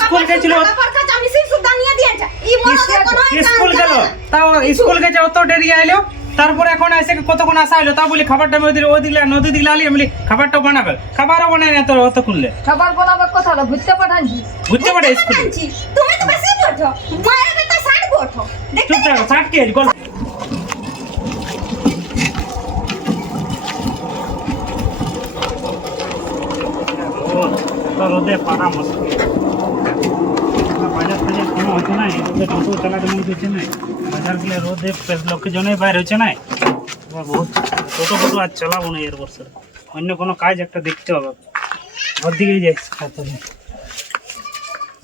School গেছিল school গেল তাও স্কুল গেছে অত দেরি আইলো তারপরে এখন এসে কতক্ষণ আসা হলো তা বলি খাবারটা ওই দিলে নদী দিলে আলি বলি খাবারটা বানাবে খাবারও বানায় না তোর অত খুললে খাবার বানাবে কথা না ঘুরতে পাঠাচ্ছি বুঝতে পারে স্কুল তুমি তো বেশি বলছো মায়ের বেটা ষাট বলছো চুপ থাকো ষাট কে গল্প রোদে পাড়া মুশকিল বাজার টাজার কোনো হচ্ছে না রোদে টোটো চালাতে মনে হচ্ছে না বাজার গেলে রোদে লোকজনের বাইরে হচ্ছে না বহুত টোটো ফোটো আর চালাবো না এর বছর অন্য কোনো কাজ একটা দেখতে হবে ওর দিকেই যাই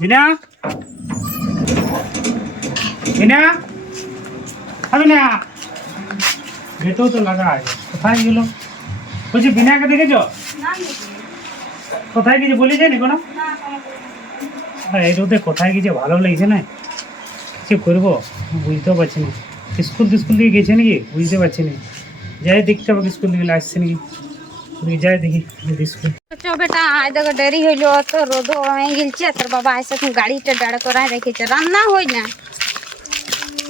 বিনা বিনা হবে না গেটেও তো লাগা আছে কোথায় গেল বলছি বিনাকে দেখেছ কোথায় গেছে বলে যায়নি কোনো এই রোদে কোথায় গেছে ভালো লাগছে না কিছু করবো বুঝতেও পারছি না স্কুল দিকে গেছে নাকি বুঝতে পারছি না যাই দেখতে হবে স্কুল থেকে আসছে নাকি যাই দেখি স্কুল বেটা আজ দেখো দেরি হইলো তো রোদ হয়ে গেছে তোর বাবা এসে গাড়িটা দাঁড় করায় রেখেছে রান্না হই না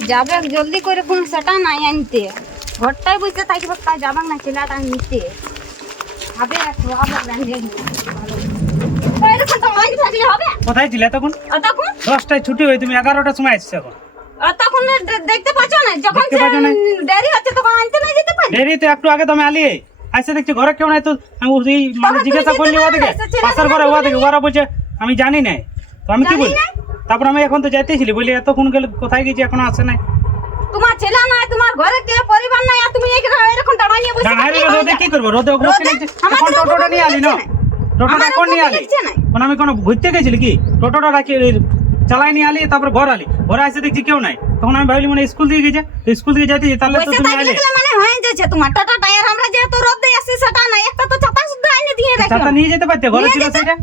যাবে জলদি করে কোন সেটা নাই আনতে ঘরটাই বুঝতে থাকবে কাজ যাবে না ছেলেটা নিতে হবে কোথায় ছিলে তখন 10টায় ছুটি হয়ে তুমি 11টার সময় আসছো এখন তখন দেখতে পাচ্ছ না যখন দেরি হচ্ছে তখন আনতে না যেতে পারি দেরি তো একটু আগে তুমি আলিয়ে আসে দেখছি ঘরে কেউ নাই তো আমি মানে জিজ্ঞাসা করলি ওয়া থেকে পাশের ঘরে ওয়া থেকে ওরা বলছে আমি জানি না তো আমি কি বলি তারপর আমি এখন তো যাইতেছিলি বলি এতক্ষণ গেলে কোথায় গেছি এখনো আসে নাই তোমার ছেলে নাই তোমার ঘরে কে পরিবার নাই আর তুমি এরকম দাঁড়াইয়ে বসে দাঁড়াইলে রোদে কি করব রোদে বসে এখন টোটোটা নিয়ে আলি না টোটোটা কোন নিয়ে আলি মানে আমি কোনো ঘুরতে গেছিলি কি টোটোটা রাখি চালাই নিয়ে আলি তারপর ঘর আলি ঘরে আসে দেখছি কেউ নাই তখন আমি ভাবলি মানে স্কুল দিয়ে গেছে স্কুল দিয়ে যাইতে তাহলে তো তুমি আইলে মানে হয়ে যাচ্ছে তোমার টাটা টায়ার আমরা যে তো রোদে আসি সেটা না একটা তো ছাতা শুদ্ধ আইনে দিয়ে রাখো ছাতা নিয়ে যেতে পারতে ঘরে ছিল সেটা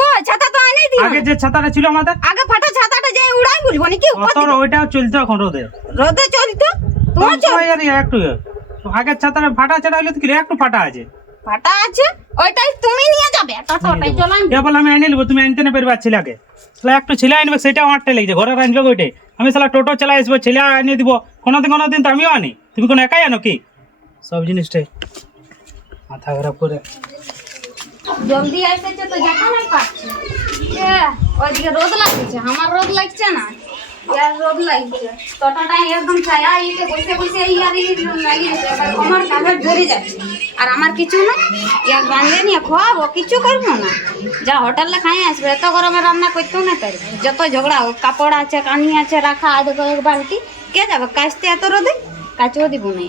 কই ছাতা তো আইনে দিও আগে যে ছাতাটা ছিল আমাদের আগে ফাটা ছাতাটা যে উড়াই বলবো নাকি তোর ওইটাও চলতো এখন রোদে চলতো তোমার একটু আগের ছাতাটা ফাটা ছাড়া হইলে তো কি একটু ফাটা আছে ফাটা আছে ওইটাই তুমি নিয়ে যাবে টাটাটাই চলান কেবল আমি আইনে নেবো তুমি আনতে না পারবে ছেলেকে তাহলে একটু ছেলে আনবে সেটাও আমারটাই লাগছে ঘরে আনবে ওইটাই আমি সালা টোটো চালাই আসবো ছেলে আনিয়ে দিব কোনোদিন তো আমিও আনি তুমি কোনো একাই আনো কি সব জিনিসটাই মাথা খারাপ করে জলদি এসেছে তো যেতে নাই পারছে ওইদিকে রোদ লাগছে আমার রোদ লাগছে না ইয়ার রোদ লাগছে টোটাটা একদম ছায়া ইতে বসে বসে ইয়ারি লাগিয়ে আমার কাগজ ধরে যাচ্ছে আর আমার কিছু না ইয়ার বান্ধে নিয়ে খাওয়াবো কিছু করবো না যা হোটেলে খাই আসবে এত গরমে রান্না করতেও না পারবে যত ঝগড়া হোক কাপড় আছে কানি আছে রাখা আধ এক বালতি কে যাবে কাচতে এত রোদে কাচও দিব না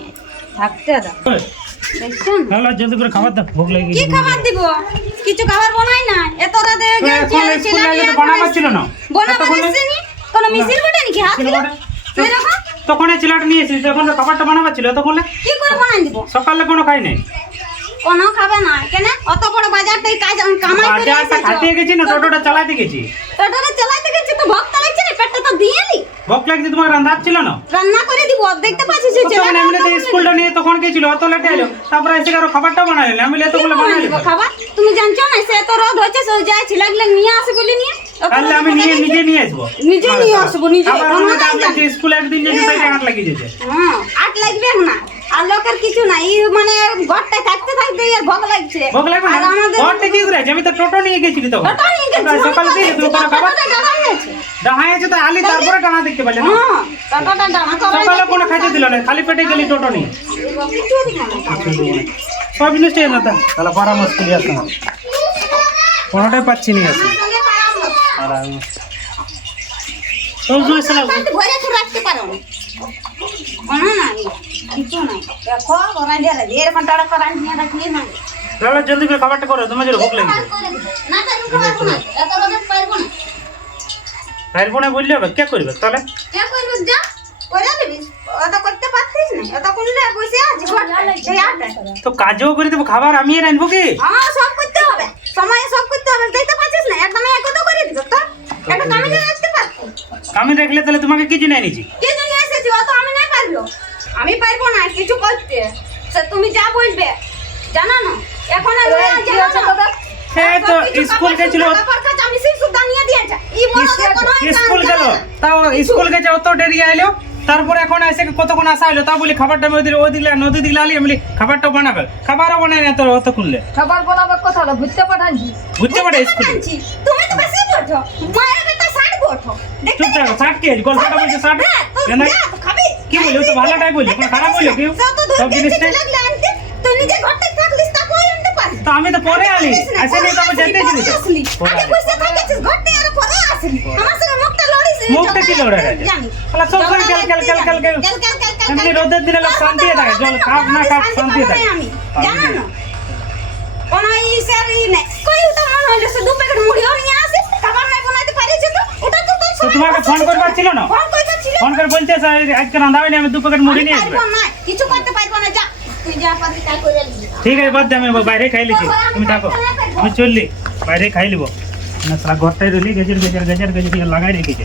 থাকতে দাও জলদি করে খাবার দাও ভোগ লেগে কি খাবার দিব কিছু খাবার বানাই না এত রাতে বানাবার ছিল না কোন মিছিল বটে নাকি হাত তখন ছেলেটা নিয়েছিস তখন খাবারটা বানাবার ছিল তখন কি করে বানাই দিব সকালে কোনো খাই নাই কোনো খাবে না কেন অত বড় বাজারটাই কাজ কামাই করে বাজারটা খাতে গেছি না টোটোটা চালাতে গেছি টোটোটা চালাতে গেছি তো ভক্ত লাগছে না পেটটা তো দিয়েলি ভোগ লাগছে তোমার রান্না ছিল না রান্না করে দিব দেখতে পাচ্ছিস যে তখন এমনিতে স্কুলটা নিয়ে তখন গেছিল অত লেটে এলো তারপরে এসে আরো খাবারটা বানাইলে আমি এতগুলো বানাইলি খাবার তুমি জানছো না সে তো রোদ হচ্ছে সে যাইছি লাগলে নিয়ে আসে বলে নিয়ে তাহলে আমি নিজে নিয়ে আসবো নিজে নিয়ে আসবো নিজে যে স্কুলে একদিন যেতে তাই আট লাগিয়ে যেতে হ্যাঁ আট লাগবে না আর লোকের কিছু নাই মানে ঘরটায় থাকতে এর ভোগ লাগছে ভোগ লাগবে না ঘরটা কি করে আমি তো টোটো নিয়ে গেছিলি তখন টোটো নিয়ে গেছি সকালে দিয়ে তুমি কোনো খাবার ডাহাই আছে তো আলি তারপরে ডানা দেখতে পেলে না হ্যাঁ টোটোটা ডানা সকালে কোনো খাইতে দিল না খালি পেটে গেলি টোটো নিয়ে কিছু দিব না সব জিনিসটাই না তাহলে পারা মুশকিল আছে না কোনোটাই পাচ্ছি না আছে আর সব সময় সালা ঘরে তো রাখতে পারো না কিছু নাই দেখো ওরা দিয়ে এরকম টাড়া করা নিয়ে রাখলি না তাহলে জলদি করে খাবারটা করো তোমার জন্য ভোগ লাগবে না পারবো না এত রোদে পারবো না পারবো না বললে হবে কে করবে তাহলে কে করবে যা করে দিবি ওটা করতে পারছিস না ওটা কোনলে বসে আছে তো কাজও করে দেবো খাবার আমি এর আনবো কি হ্যাঁ সব করতে হবে সময়ে সব করতে হবে দেখতে পাচ্ছিস না একদম একত করে দিব তো এটা কামিনে রাখতে পারবো আমি রাখলে তাহলে তোমাকে কি জন্য এনেছি কি জন্য এসেছি অত আমি না পারবো আমি পারবো না কিছু করতে তুমি যা বলবে জানা না এখন আর হ্যাঁ তো স্কুল গেছিল আমি সেই সুদ্ধা নিয়ে দিয়েছে কি মনে কোনো স্কুল গেল, তাও স্কুল গেছে অত দেরি আইলো, তারপরে এখন এসে কতক্ষণ আসা হলো, তাও বলি খাবারটা ওই দিলে নদী দিলে আলি, আমি বলি খাবারটা বানাবে, খাবারও বানাই না তোর অত খুললে খাবার বানাবার কথা না ঘুরতে পাঠানছি। বুঝতে পারে স্কুলে পাঠাচ্ছি। তুমি তো বেশি বলছো, মায়ের বেটা ষাট বলছো। দেখতে চুপ থাকো, ষাট কি আছে? গল্পটা বলছে ষাট হ্যাঁ, তো কেন? যা, তো খাবি। কি বলি ও তো ভালোটাই বলি, কোনো খারাপ বলি কেউ সব তো সব ধরতে জিনিসটাই। লাগলে আনতে, তুই নিজে ঘরতে থাকলিস তা কই আনতে পারিস? তো আমি তো পরে আলি, আসে নি তো আমি যেতেছিলি তো আসলি। পরে আগে আলি। বসে থাকিস ঘরতে আর পরে আসলি। আমার সঙ্গে মুখটা লড়িস। মুখটা কি লড়ে আছে? জানি। শালা সব সময় ক্যাল ক্যাল ক্যাল ক্যাল ক্যাল। এমনি রোদের দিনে লোক শান্তি থাকে, জল খাক না খাক শান্তি থাকে। আমি জানো না কোন ইসের ই নেই কই তো মন হইলো সে দু প্যাকেট মুড়িও নিয়ে আসে খাবার নাই বানাইতে পারিস তো ওটা তো তো তোমাকে ফোন করবার ছিল না? ফোন কইছিল ফোন করে বলতে স্যার আজকে রান্না হয়নি, আমি 2 প্যাকেট মুড়ি নিয়ে আসবে। কিছু করতে পারবো না যা তুই যা পারবি তাই করে নিবি ঠিক আছে, বাদ দে, আমি বাইরে খাই লিছি, তুমি থাকো, আমি চললি বাইরে খাই লিব না। সারা ঘরটাই রইলি গেজের গেজের গেজের গেজের লাগাই রেখেছে।